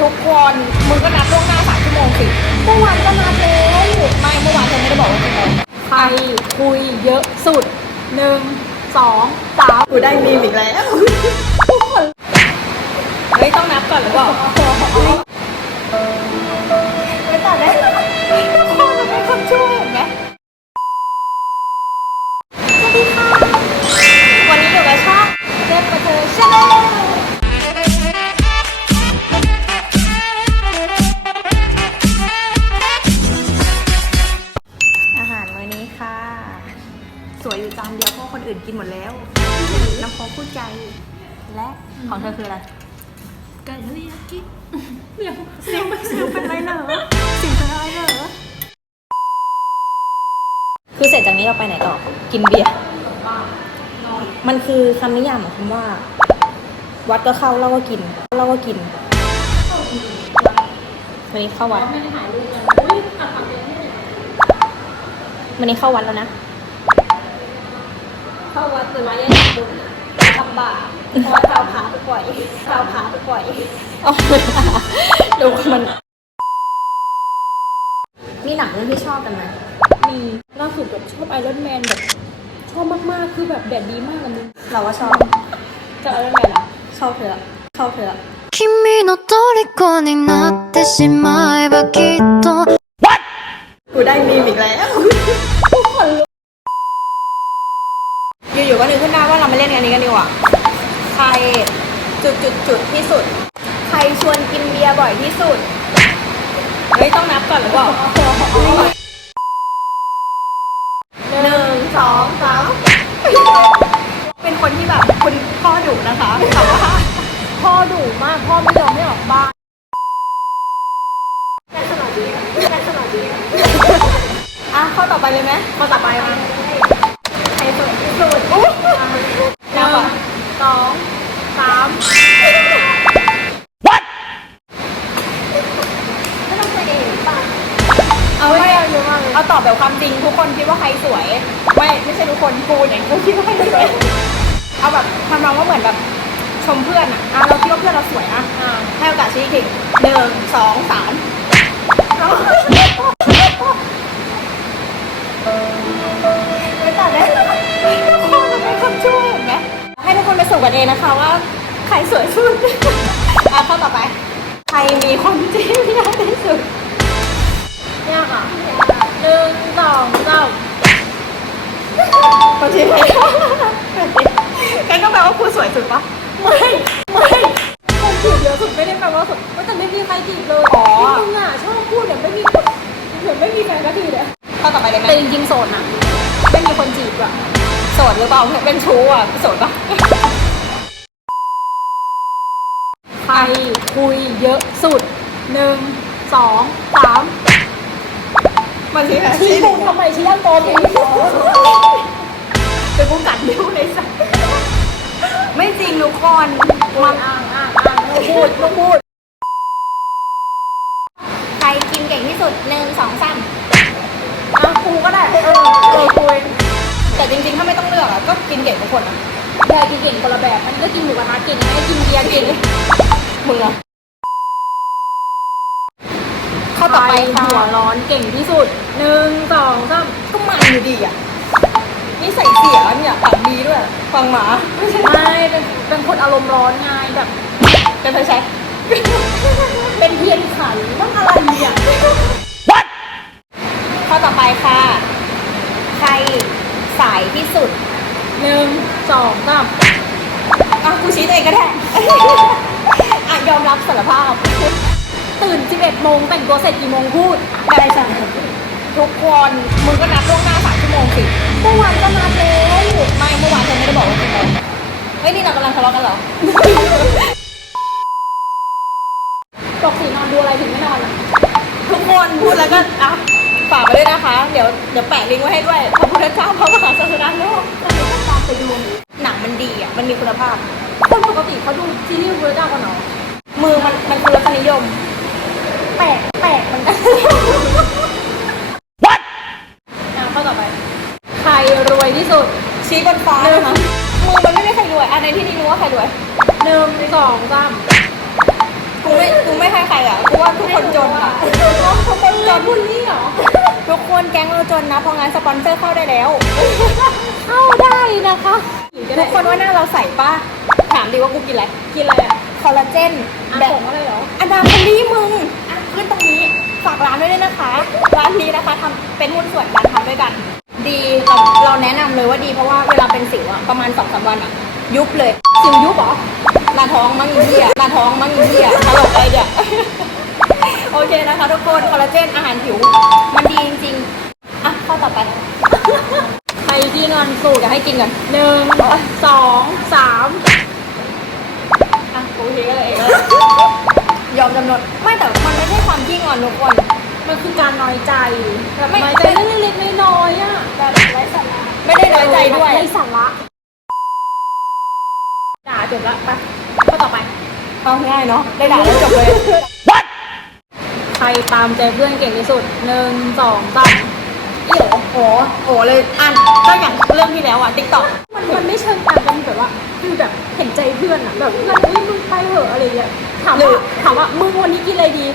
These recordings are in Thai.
ทุกคนมึงก็นัดล่วงหน้าสามชั่วโมงสิเมื่อวานก็นัดแล้วไม่เมื่อวานเธอไม่ได้บอกว่ากี่โมงใครคุยเยอะสุดหนึ่งสองสามกูได้มีมอีกแล้วเฮ้ยต้องนับก่อนหรือเปล่า วยอยู่จานเดียวเพราะคนอื่นกินหมดแล้ว น้ำพอคู่ใจ และของเธอคืออะไรไก่ทะเลยากิเสียงเสียงเสียงเป็นไรเหรอเสียงเป็นอะไรเหรอคือเสร็จจากนี้เราไปไหนต่อ กินเบียร์มันคือคำนิยามของคำว่า วัดก็เข้าเหล่าก็กินเหล่าก็กินวันนี้เข้าวัดไม่ได้ถ่ายรูปกันอุ้ยอัดปากเองไม่ได้วันนี้เข้าวัดแล้วนะ เข้าวัดตื่นมาแย่งบุญทำบาปเพราะว่าเท้าขาไปปล่อยเท้าขาไปปล่อย เอาดูมัน มีหนังเรื่องที่ชอบกันไหม มีล่าสุดแบบชอบไอรอนแมนแบบชอบมากๆคือแบบแดดดีมากอะมึง เราว่าชอบ กับไอรอนแมนอะ ชอบเธอ ชอบเธอ 君の虜になってしまえばきっと กูได้มีมอีกแล้ว ว่าเรามาเล่นกันนี้กันดีกว่าใครจุดจุดจุดที่สุด ใครชวนกินเบียร์บ่อยที่สุด เฮ้ย ต้องนับก่อนหรือเปล่าหนึ่งสองสามเป็นคนที่แบบคุณพ่อดุนะคะแต่ว่าพ่อดุมากพ่อไม่ยอมให้ออกบ้านแค่สลับดีแค่สลับดีอะข้อต่อไปเลยไหมมาต่อไปมาใครเปิดที่สุด ริงทุกคนคิดว่าใครสวย ไม่ไม่ใช่ทุกคนกูเนี่ยกูคิดว่าใครสวยเอาแบบทำนองว่าเหมือนแบบชมเพื่อนอะอะเราคิดว่าเพื่อนเราสวยอะอ่าให้โอกาสชี้อีกทีหนึ่งสองสามไม่ตัดได้ทุกคนมันเป็นคนช่วยเห็นไหมให้ทุกคนไปสุ่มกันเองนะคะว่าใครสวยสุดอะข้อต่อไป ใครมีความจริงยากที่สุดยากอะ หนึ่งสองสามบางทีไม่แกก็แปลว่าครูสวยสุดปะไม่ไม่คนจีบเยอะสุดไม่ได้แปลว่าสุดแต่ไม่มีใครจีบเลยอ๋อที่มึงอะชอบพูดเนี่ยไม่มีคนเหมือนไม่มีแฟนก็ทีเลยข้อต่อไปเลยไหมแต่จริงๆโสดนะไม่มีคนจีบอะโสดหรือเปล่าเป็นชู้อะโสดปะใครคุยเยอะสุดหนึ่งสองสาม มันทีชี้บุญทำไมชี้ย่างโตทีเป็นกูกัดนิ้วเลยสัสไม่จริงทุกคนมันอ่างอ่างอ่างไม่พูดไม่พูดใครกินเก่งที่สุดหนึ่งสองสามอะครูก็ได้ เออเออคุยแต่จริงๆ ถ้าไม่ต้องเลือกอะก็กินเก่งทุกคนอะยายกินเก่งคนละแบบ อันนี้ก็กินหมูกระทะเก่งอันนี้กินเบียร์เก่งมึงอะ ข้อต่อไปใครค่ะ หัวร้อนเก่งที่สุดหนึ่งสองสามก็มันอยู่ดีอะนี่ใส่เสียเนี่ยปากดีด้วยฟังหมาไม่ใช่ไม่เป็นเป็นคนอารมณ์ร้อนไงแบบ เป็นไฟแช็กเป็นเทียนขันต้องอะไรเนี่ย ข้อต่อไปค่ะ ใครสายที่สุดหนึ่งสองสามอะกูชี้ตัวเองก็ได้ อะยอมรับสารภาพ ตื่น 11 โมง แต่งตัวเสร็จกี่โมงพูด ได้ใช่ทุกคน มึงก็นัดล่วงหน้าสามชั่วโมงสิ เมื่อวานก็นัดแล้วไม่เมื่อวานเธอไม่ได้บอกว่ากี่โมงเฮ้ยนี่เรากำลังทะเลาะกันเหรอบอกสีนอนดูอะไรถึงไม่นอนอะ ทุกคนพูดแล้วก็อะฝากไว้ด้วยนะคะ เดี๋ยวเดี๋ยวแปะลิงก์ไว้ให้ด้วยพระพุทธเจ้าพระมหาศาสนาโลกตอนนี้ก็ตามไปดูหนังมันดีอะ มันมีคุณภาพคนปกติเขาดูซีรีส์เวอร์ด้ากันเหรอมือมันมันคือรสนิยม ชี้บนฟ้านะคะมือมันไม่ได้ใครรวยอันในที่นี้รู้ว่าใครรวยหนึ่งสองสามกูไม่กูไม่ให้ใครอะเพราะว่าทุกคนจนอะทุกคนจนคุณนี่เหรอทุกคนแก๊งเราจนนะเพราะงั้นสปอนเซอร์เข้าได้แล้ว เข้าได้นะคะทุกคนว่าหน้าเราใสป้าถามดิว่ากูกินอะไรกินอะไรอะคอลลาเจนอะแบบผงอะไรเหรออันดาคอลี่มึงอะขึ้นตรงนี้ฝากร้านด้วยนะคะร้านนี้นะคะทำเป็นหุ้นส่วนกันทำด้วยกัน ดีเราเราแนะนำเลยว่าดีเพราะว่าเวลาเป็นสิวอะประมาณสองสามวันอะยุบเลยสิวยุบเหรอหน้าท้องมั่งอีเหี้ยหน้าท้องมั่งอีเหี้ยตลกอะไรเนี่ยโอเคนะคะทุกคนคอลลาเจนอาหารผิว มันดีจริงๆอะข้อต่อไป ใครที่งอนสูตรเดี๋ยวให้กินก่อนหนึ่งสองสามอะโอเคเลยเองเลยยอมจำนวนไม่แต่มันไม่ใช่ความขี้งอนทุกคน มันคือการน้อยใจแบบไม่น้อยใจเรื่องเล็กๆน้อยๆอะแบบไร้สาระไม่ได้น้อยใจด้วยไร้สาระด่าจบละไปข้อต่อไปเอาง่ายเนาะได้ด่าแล้วจบเลยใครตามใจเพื่อนเก่งที่สุดหนึ่งสองสามอีโอโอ้โหเลยอ่านก็อย่างเรื่องที่แล้วอะติ๊กต็อกมันมันไม่เชิงตามกันแบบว่าคือแบบเห็นใจเพื่อนอะแบบเพื่อนเอ้ยมึงไปเหอะอะไรเงี้ยถามว่าถามว่ามึงวันนี้กินอะไรดี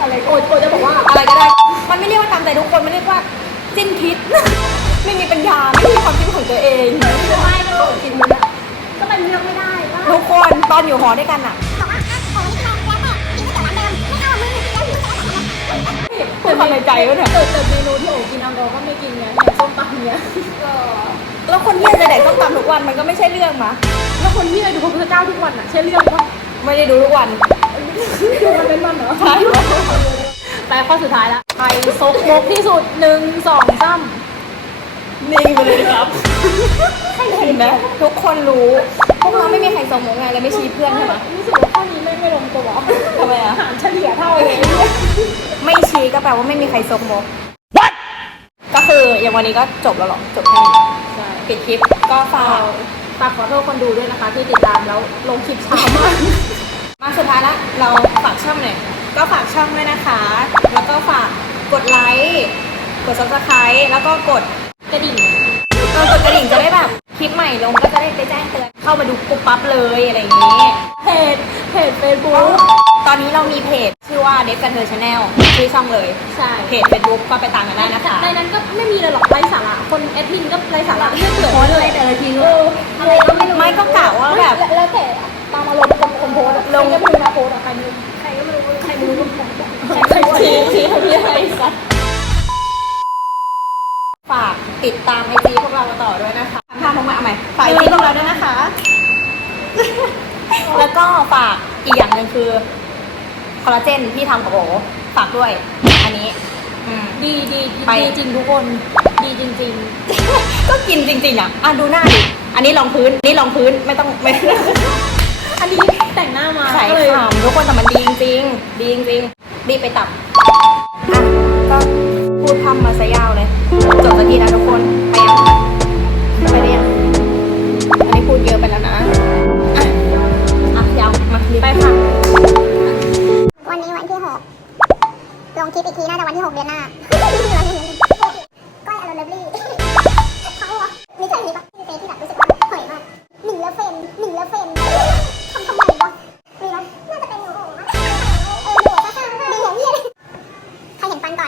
อะไรโอดโอดจะบอกว่าอะไรก็ได้ มันไม่เรียกว่าตามใจทุกคนมันเรียกว่าสิ้นคิด ไม่มีปัญญาไม่มีความคิดของตัวเองไม่ก็โอดกินมันอะก็มันเลือกไม่ได้ว่าทุกคนตอนอยู่หอด้วยกันอะพูดความในใจวะเนี่ยเกิดแต่เมนูที่โอกินอังกอร์ก็ไม่กินไงอย่างส้มตำเนี้ยแล้วคนที่จะแดกต้องตามทุกวันมันก็ไม่ใช่เรื่องมะแล้วคนที่ไปดูพระพุทธเจ้าทุกวันอะใช่เรื่องปะไม่ได้ดูทุกวันดูมันเป็นวันเหรอใช่ ไปข้อสุดท้ายละใครซกมกที่สุดหนึ่งสองสามนิ่งไปเลยครับเห็นไหมทุกคนรู้ พวกเราไม่มีใครสมมติไงเลยไม่ชี้เพื่อนใช่ไหมรู้สึกว่าข้อนี้ไม่ไม่ลงตัวทำไมอะหารเฉลี่ยเท่าเลยไม่ชี้ก็แปลว่าไม่มีใครซกมก ก็คืออย่างวันนี้ก็จบแล้วเหรอจบแค่นี้ใช่ปิดคลิปก็ฝากฝากขอโทษคนดูด้วยนะคะ ที่ติดตามแล้วลงคลิปช้ามาก มาสุดท้ายละเราฝากช่องหน่อย ก็ฝากช่องด้วยนะคะ แล้วก็ฝากกดไลค์ กด subscribe แล้วก็กดกระดิ่งเออกดกระดิ่งจะได้แบบคลิปใหม่ลงก็จะได้ไปแจ้งเตือน เข้ามาดูปุ๊บปั๊บเลยอะไรอย่างนี้ เพจ เพจเฟซบุ๊กตอนนี้เรามีเพจชื่อว่าเดฟกันเธอชาแนลชื่อช่องเลย ใช่เพจเฟซบุ๊กก็ไปตามกันได้นะคะ ในนั้นก็ไม่มีเลยหรอกไร้สาระ คนแอดมินก็ไร้สาระไม่เกิดโพสต์อะไรแต่ละทีก็อะไรก็ไม่รู้ไม่ก็กะว่าแบบแล้วแล้วแต่ตามอารมณ์คนคนโพสต์อะลงใครก็ไม่รู้นะโพสต์อะใครไม่รู้ ใครไม่รู้ใครไม่รู้ใครไม่รู้ชี้ชี้ให้พี่ให้สัตว์ฝากติดตามไอจีพวกเราต่อด้วยนะคะทำพวกมาเอาใหม่ฝากไอจีพวกเราด้วยนะคะ แล้วก็ฝากอีกอย่างหนึ่งคือคอลลาเจนที่ทำกับโอฝากด้วย อันนี้อืม ดีดีดีไป ดีจริงทุกคน ดีจริง ก็กินจริงๆอะอะดูหน้าดิอันนี้รองพื้นนี่รองพื้นไม่ต้องไม่ อันนี้แต่งหน้ามาขายก็เลยขำทุกคนแต่มันดีจริงๆดีจริงๆรีบไปตับอะก็พูดพร่ำมาซะยาวเลยจบสักทีนะทุกคนไปยังไปได้ยังอันนี้พูดเยอะไปแล้วนะอะอะยาวมารีบไปค่ะวันนี้วันที่หกลงคลิปอีกทีน่าจะวันที่หกเดือนหน้า อนแพ